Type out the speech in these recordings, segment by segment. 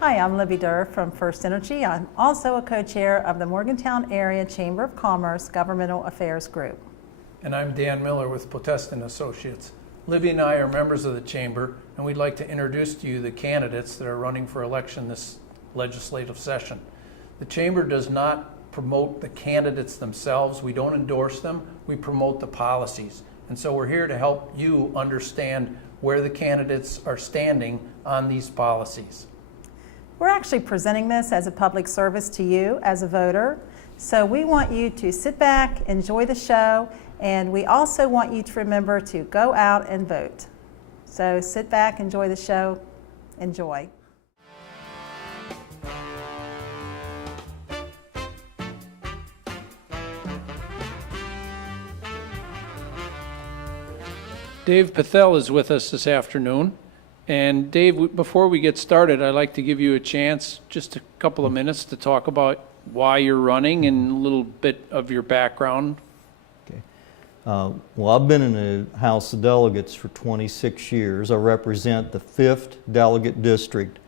Hi, I'm Libby Durr from First Energy. I'm also a co-chair of the Morgantown Area Chamber of Commerce Governmental Affairs Group. And I'm Dan Miller with Potesta & Associates. Libby and I are members of the Chamber, and we'd like to introduce to you the candidates that are running for election this legislative session. The Chamber does not promote the candidates themselves. We don't endorse them. We promote the policies. And so we're here to help you understand where the candidates are standing on these policies. We're actually presenting this as a public service to you as a voter. So we want you to sit back, enjoy the show, and we also want you to remember to go out and vote. So sit back, enjoy the show, enjoy. Dave Pethtel is with us this afternoon. And Dave, before we get started, I'd like to give you a chance, just a couple of minutes, to talk about why you're running and a little bit of your background. Okay. Well, I've been in the House of Delegates for 26 years. I represent the 5th Delegate District,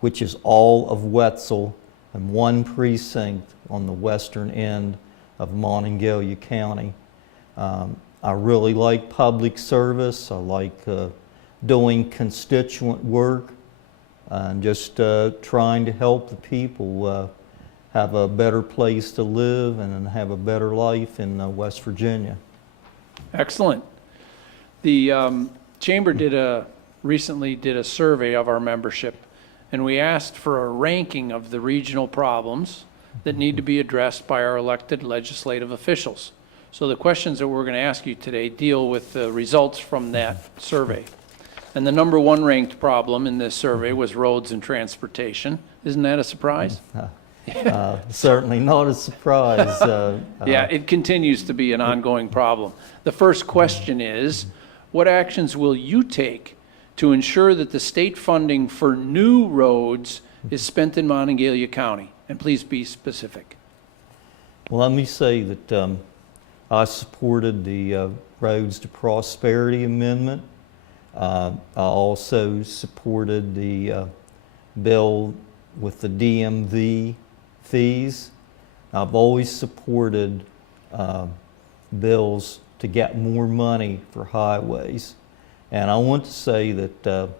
which is all of Wetzel and one precinct on the western end of Monongalia County. I really like public service. I like doing constituent work and just trying to help the people have a better place to live and have a better life in West Virginia. Excellent. The Chamber recently did a survey of our membership, and we asked for a ranking of the regional problems that need to be addressed by our elected legislative officials. So the questions that we're going to ask you today deal with the results from that survey. And the number one ranked problem in this survey was roads and transportation. Isn't that a surprise? Certainly not a surprise. Yeah, it continues to be an ongoing problem. The first question is, what actions will you take to ensure that the state funding for new roads is spent in Monongalia County? And please be specific. Well, let me say that I supported the Roads to Prosperity Amendment. I also supported the bill with the DMV fees. I've always supported bills to get more money for highways. And I want to say that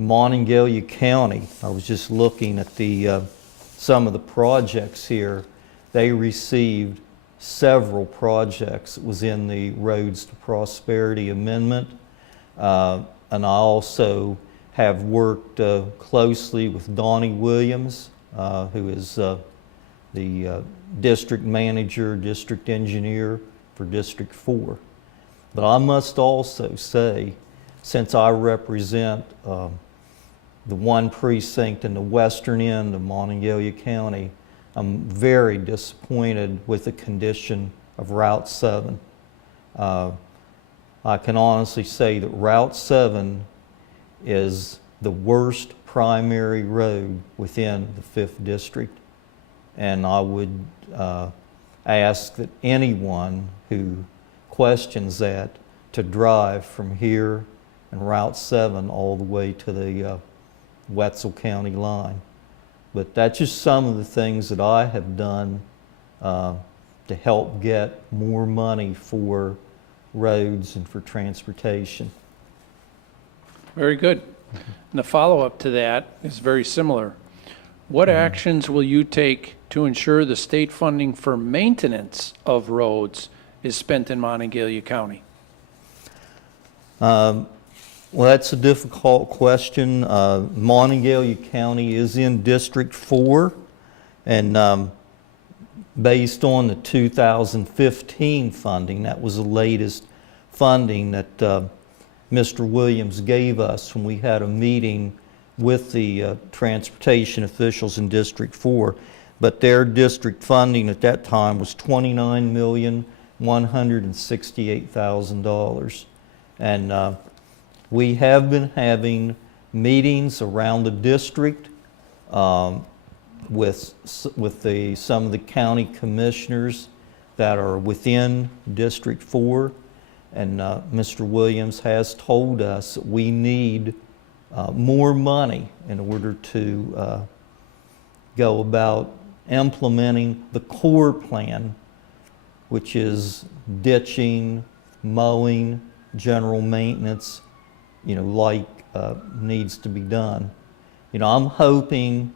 Monongalia County, I was just looking at some of the projects here, they received several projects that was in the Roads to Prosperity Amendment. And I also have worked closely with Donnie Williams, who is the district manager, district engineer for District 4. But I must also say, since I represent the one precinct in the western end of Monongalia County, I'm very disappointed with the condition of Route 7. I can honestly say that Route 7 is the worst primary road within the 5th District. And I would ask that anyone who questions that to drive from here and Route 7 all the way to the Wetzel County line. But that's just some of the things that I have done to help get more money for roads and for transportation. Very good. And the follow-up to that is very similar. What actions will you take to ensure the state funding for maintenance of roads is spent in Monongalia County? Well, that's a difficult question. Monongalia County is in District 4, and based on the 2015 funding, that was the latest funding that Mr. Williams gave us when we had a meeting with the transportation officials in District 4. But their district funding at that time was $29,168,000. And we have been having meetings around the district with some of the county commissioners that are within District 4. And Mr. Williams has told us that we need more money in order to go about implementing the core plan, which is ditching, mowing, general maintenance, like needs to be done. I'm hoping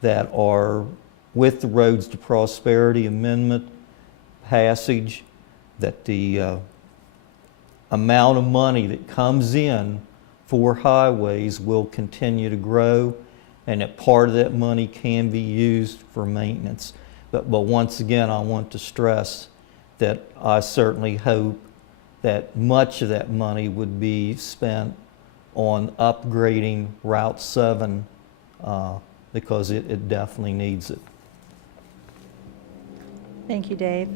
that with the Roads to Prosperity Amendment passage, that the amount of money that comes in for highways will continue to grow, and that part of that money can be used for maintenance. But once again, I want to stress that I certainly hope that much of that money would be spent on upgrading Route 7 because it definitely needs it. Thank you, Dave.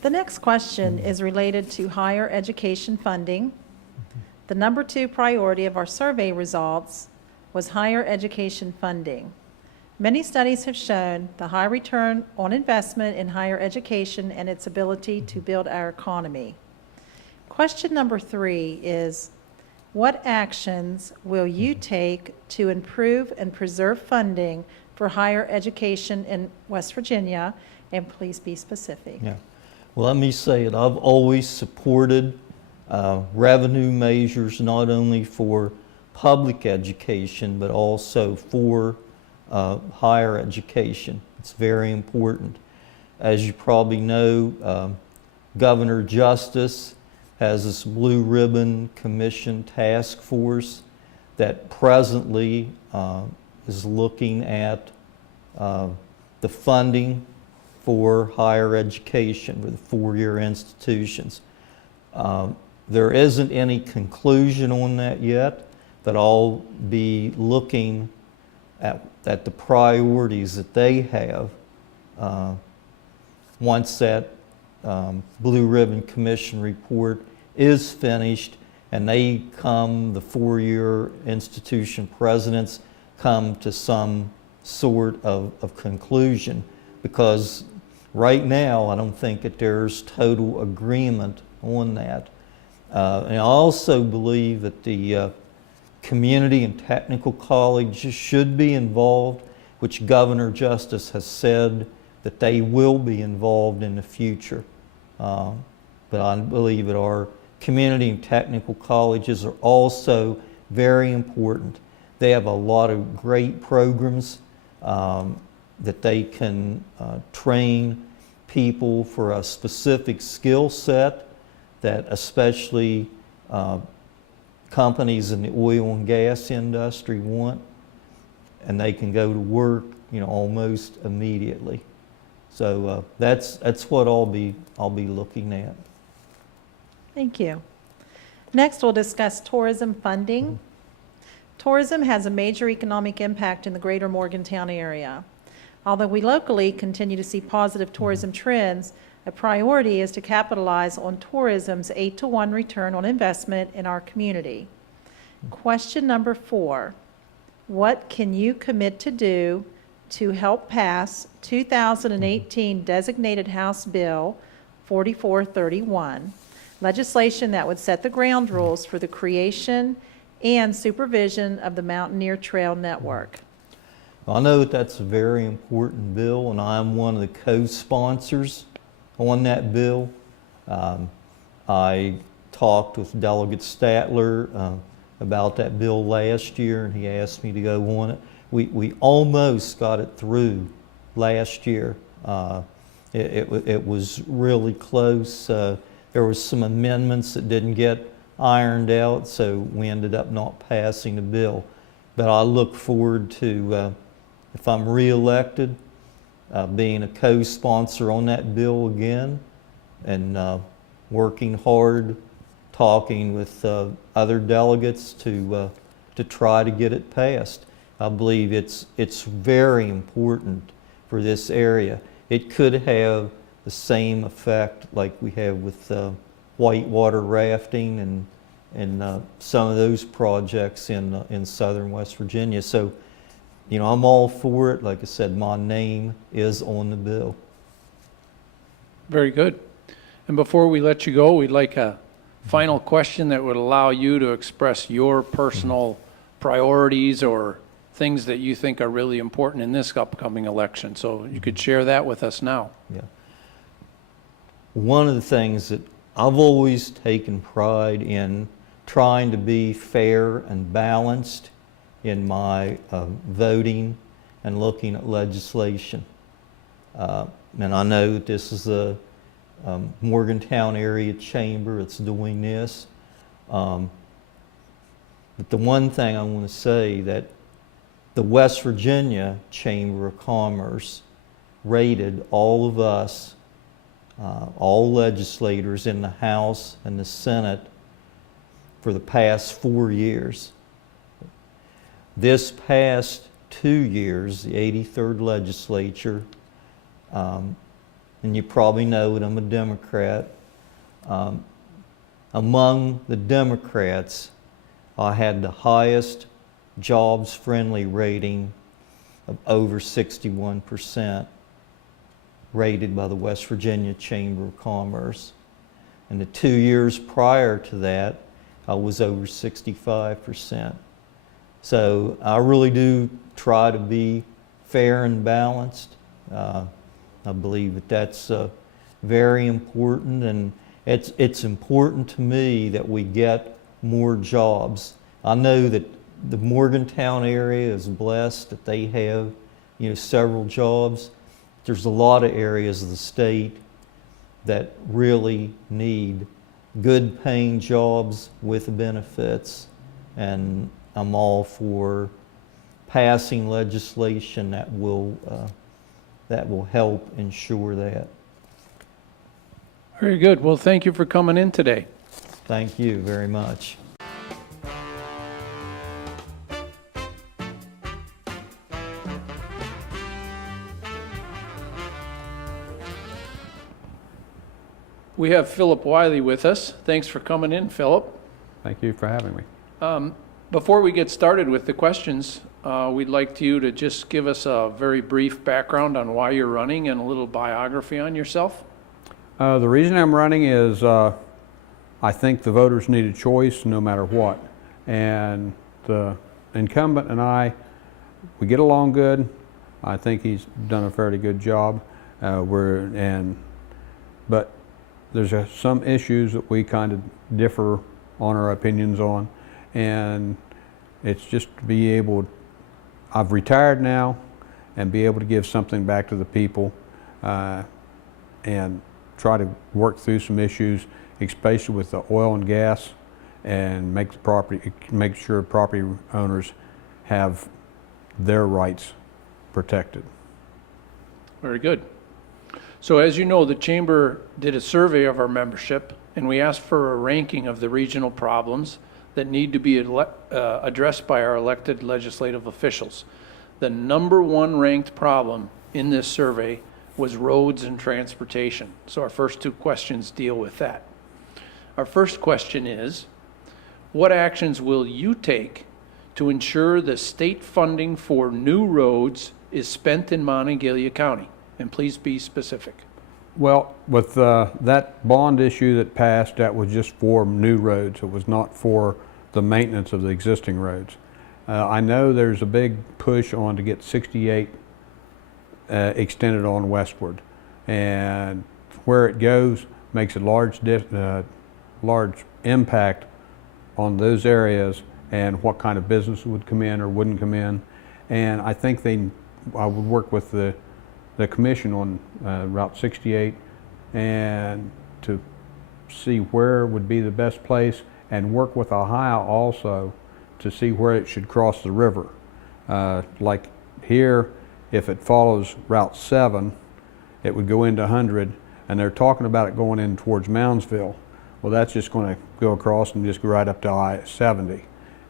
The next question is related to higher education funding. The number 2 priority of our survey results was higher education funding. Many studies have shown the high return on investment in higher education and its ability to build our economy. Question number 3 is, what actions will you take to improve and preserve funding for higher education in West Virginia? And please be specific. Yeah. Well, let me say it. I've always supported revenue measures not only for public education but also for higher education. It's very important. As you probably know, Governor Justice has this Blue Ribbon Commission task force that presently is looking at the funding for higher education for the four-year institutions. There isn't any conclusion on that yet, but I'll be looking at the priorities that they have once that Blue Ribbon Commission report is finished and the four-year institution presidents come to some sort of conclusion, because right now I don't think that there's total agreement on that. And I also believe that the community and technical colleges should be involved, which Governor Justice has said that they will be involved in the future. But I believe that our community and technical colleges are also very important. They have a lot of great programs that they can train people for a specific skill set that especially companies in the oil and gas industry want, and they can go to work, almost immediately. So that's what I'll be looking at. Thank you. Next, we'll discuss tourism funding. Tourism has a major economic impact in the greater Morgantown area. Although we locally continue to see positive tourism trends, a priority is to capitalize on tourism's 8-to-1 return on investment in our community. Question number 4, what can you commit to do to help pass 2018 designated House Bill 4431, legislation that would set the ground rules for the creation and supervision of the Mountaineer Trail Network? I know that's a very important bill, and I'm one of the co-sponsors on that bill. I talked with Delegate Statler about that bill last year, and he asked me to go on it. We almost got it through last year. It was really close. There were some amendments that didn't get ironed out, so we ended up not passing the bill. But I look forward to, if I'm re-elected, being a co-sponsor on that bill again, and working hard, talking with other delegates to try to get it passed. I believe it's very important for this area. It could have the same effect like we have with whitewater rafting and some of those projects in southern West Virginia. So, I'm all for it. Like I said, my name is on the bill. Very good. And before we let you go, we'd like a final question that would allow you to express your personal priorities or things that you think are really important in this upcoming election. So you could share that with us now. Yeah. One of the things that I've always taken pride in trying to be fair and balanced in my voting and looking at legislation. And I know that this is the Morgantown area chamber that's doing this. But the one thing I want to say that the West Virginia Chamber of Commerce rated all of us, all legislators in the House and the Senate for the past 4 years. This past 2 years, the 83rd legislature, and you probably know it, I'm a Democrat. Among the Democrats, I had the highest jobs-friendly rating of over 61% rated by the West Virginia Chamber of Commerce. And the 2 years prior to that, I was over 65%. So I really do try to be fair and balanced. I believe that that's very important, and it's important to me that we get more jobs. I know that the Morgantown area is blessed that they have, several jobs. There's a lot of areas of the state that really need good paying jobs with benefits, and I'm all for passing legislation that will help ensure that. Very good. Well, thank you for coming in today. Thank you very much. We have Phillip Wiley with us. Thanks for coming in, Phillip. Thank you for having me. Before we get started with the questions, we'd like you to just give us a very brief background on why you're running and a little biography on yourself. The reason I'm running is I think the voters need a choice no matter what. And the incumbent and I, we get along good. I think he's done a fairly good job. But there's some issues that we kind of differ on our opinions on. And it's just to be able, I've retired now, and be able to give something back to the people and try to work through some issues, especially with the oil and gas, and make sure property owners have their rights protected. Very good. So as you know, the Chamber did a survey of our membership, and we asked for a ranking of the regional problems that need to be addressed by our elected legislative officials. The number one ranked problem in this survey was roads and transportation. So our first two questions deal with that. Our first question is, what actions will you take to ensure the state funding for new roads is spent in Monongalia County? And please be specific. Well, with that bond issue that passed, that was just for new roads. It was not for the maintenance of the existing roads. I know there's a big push on to get 68 extended on westward, and where it goes makes a large impact on those areas and what kind of business would come in or wouldn't come in. And I think I would work with the commission on Route 68 and to see where would be the best place, and work with Ohio also to see where it should cross the river. Like here, if it follows Route 7, it would go into 100, and they're talking about it going in towards Moundsville. Well, that's just going to go across and just go right up to I-70.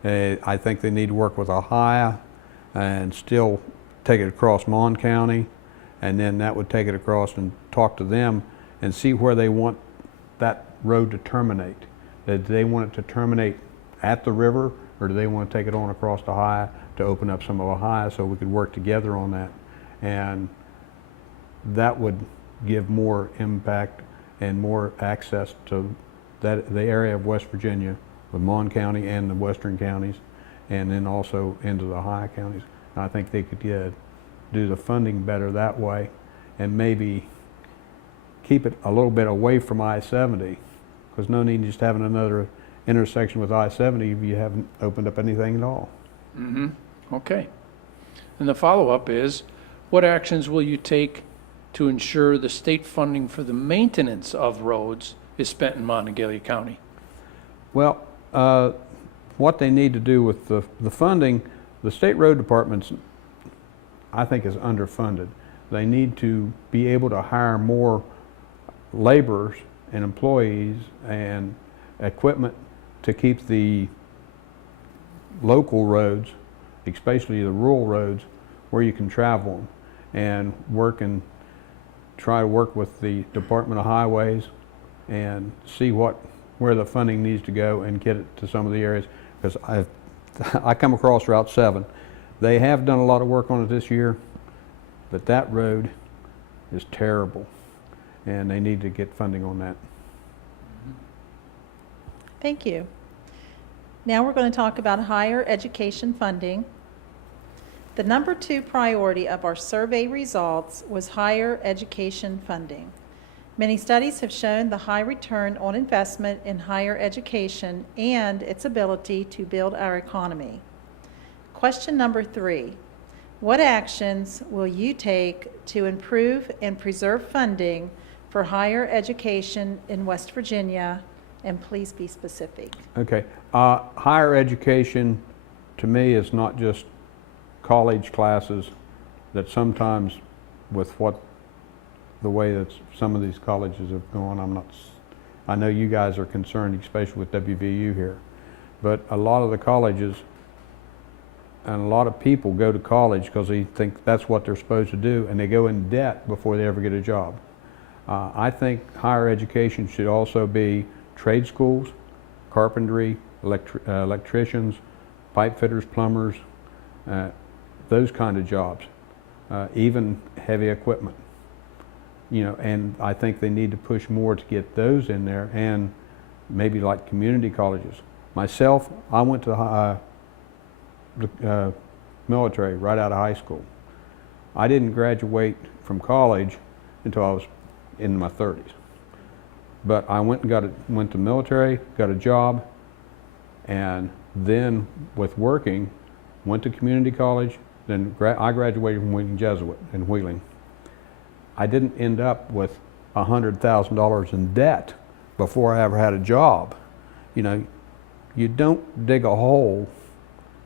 I think they need to work with Ohio and still take it across Mon County, and then that would take it across and talk to them and see where they want that road to terminate. Do they want it to terminate at the river, or do they want to take it on across Ohio to open up some of Ohio so we could work together on that? And that would give more impact and more access to the area of West Virginia, with Mon County and the western counties, and then also into the high counties. And I think they could do the funding better that way, and maybe keep it a little bit away from I-70, because no need just having another intersection with I-70 if you haven't opened up anything at all. Okay. And the follow-up is, what actions will you take to ensure the state funding for the maintenance of roads is spent in Monongalia County? Well, what they need to do with the funding, the state road departments, I think, is underfunded. They need to be able to hire more laborers and employees and equipment to keep the local roads, especially the rural roads, where you can travel them, and try to work with the Department of Highways and see where the funding needs to go and get it to some of the areas. Because I come across Route 7. They have done a lot of work on it this year, but that road is terrible, and they need to get funding on that. Thank you. Now we're going to talk about higher education funding. The number 2 priority of our survey results was higher education funding. Many studies have shown the high return on investment in higher education and its ability to build our economy. Question number 3, what actions will you take to improve and preserve funding for higher education in West Virginia? And please be specific. Okay. Higher education, to me, is not just college classes that sometimes, with the way that some of these colleges have gone, I know you guys are concerned, especially with WVU here, but a lot of the colleges and a lot of people go to college because they think that's what they're supposed to do, and they go in debt before they ever get a job. I think higher education should also be trade schools, carpentry, electricians, pipe fitters, plumbers, those kind of jobs, even heavy equipment. And I think they need to push more to get those in there, and maybe like community colleges. Myself, I went to the military right out of high school. I didn't graduate from college until I was in my 30s. But I went to military, got a job, and then with working, went to community college, then I graduated from Wheeling Jesuit in Wheeling. I didn't end up with $100,000 in debt before I ever had a job. You don't dig a hole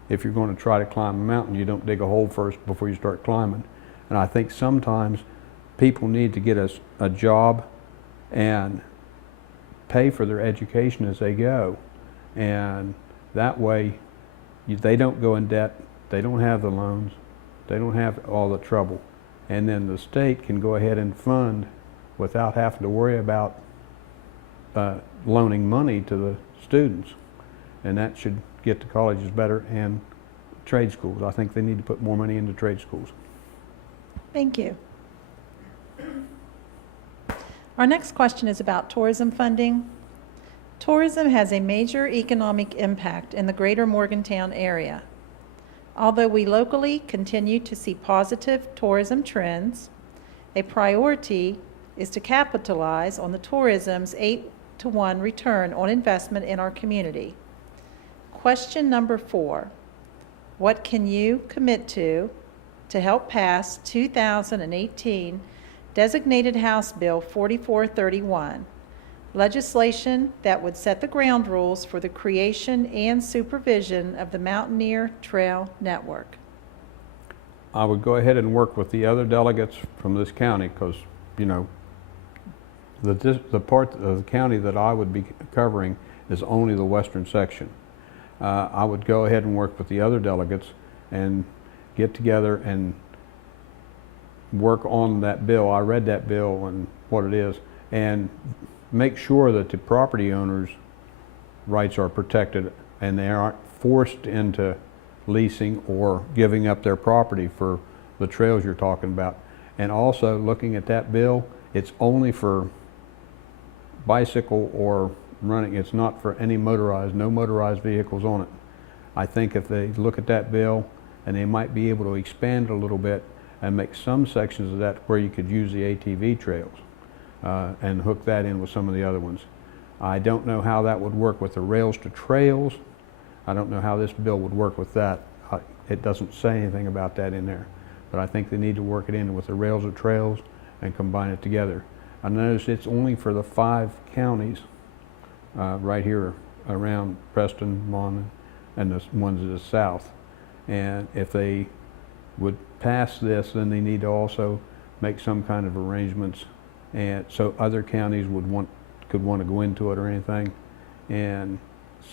if you're going to try to climb a mountain. You don't dig a hole first before you start climbing. And I think sometimes people need to get a job and pay for their education as they go, and that way they don't go in debt, they don't have the loans, they don't have all the trouble, and then the state can go ahead and fund without having to worry about loaning money to the students, and that should get the colleges better and trade schools. I think they need to put more money into trade schools. Thank you. Our next question is about tourism funding. Tourism has a major economic impact in the greater Morgantown area. Although we locally continue to see positive tourism trends, a priority is to capitalize on the tourism's 8-to-1 return on investment in our community. Question number 4, what can you commit to help pass 2018 Designated House Bill 4431, legislation that would set the ground rules for the creation and supervision of the Mountaineer Trail Network? I would go ahead and work with the other delegates from this county, because, the part of the county that I would be covering is only the western section. I would go ahead and work with the other delegates and get together and work on that bill. I read that bill and what it is, and make sure that the property owners' rights are protected and they aren't forced into leasing or giving up their property for the trails you're talking about. And also looking at that bill It's only for bicycle or running. It's not for any motorized, no motorized vehicles on it. I think if they look at that bill, and they might be able to expand it a little bit and make some sections of that where you could use the ATV trails and hook that in with some of the other ones. I don't know how that would work with the rails to trails. I don't know how this bill would work with that. It doesn't say anything about that in there, but I think they need to work it in with the rails to trails and combine it together. I noticed it's only for the 5 counties right here around Preston, Mon, and the ones to the south. And if they would pass this, then they need to also make some kind of arrangements, and so other counties could want to go into it or anything, and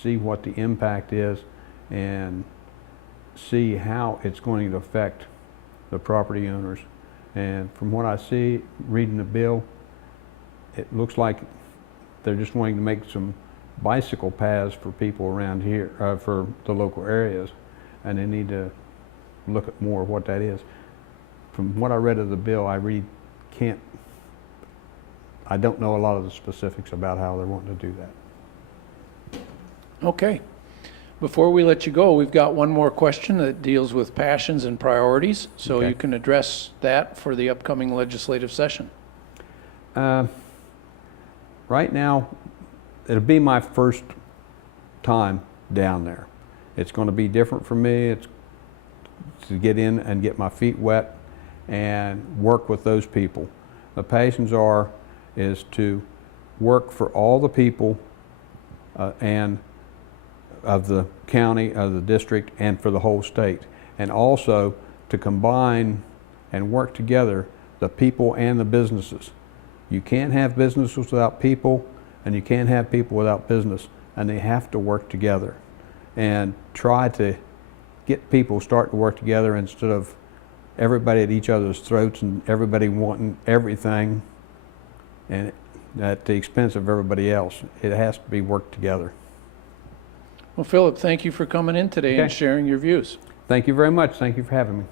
see what the impact is, and see how it's going to affect the property owners. And from what I see, reading the bill, it looks like they're just wanting to make some bicycle paths for people around here, for the local areas, and they need to look at more of what that is. From what I read of the bill, I don't know a lot of the specifics about how they're wanting to do that. Okay. Before we let you go, we've got one more question that deals with passions and priorities, so Okay. you can address that for the upcoming legislative session. Right now, it'll be my first time down there. It's going to be different for me. It's to get in and get my feet wet and work with those people. The passions is to work for all the people and of the county, of the district, and for the whole state. And also to combine and work together the people and the businesses. You can't have businesses without people, and you can't have people without business, and they have to work together. And try to get people start to work together instead of everybody at each other's throats and everybody wanting everything and at the expense of everybody else. It has to be worked together. Well, Philip, thank you for coming in today and Okay. sharing your views. Thank you very much. Thank you for having me.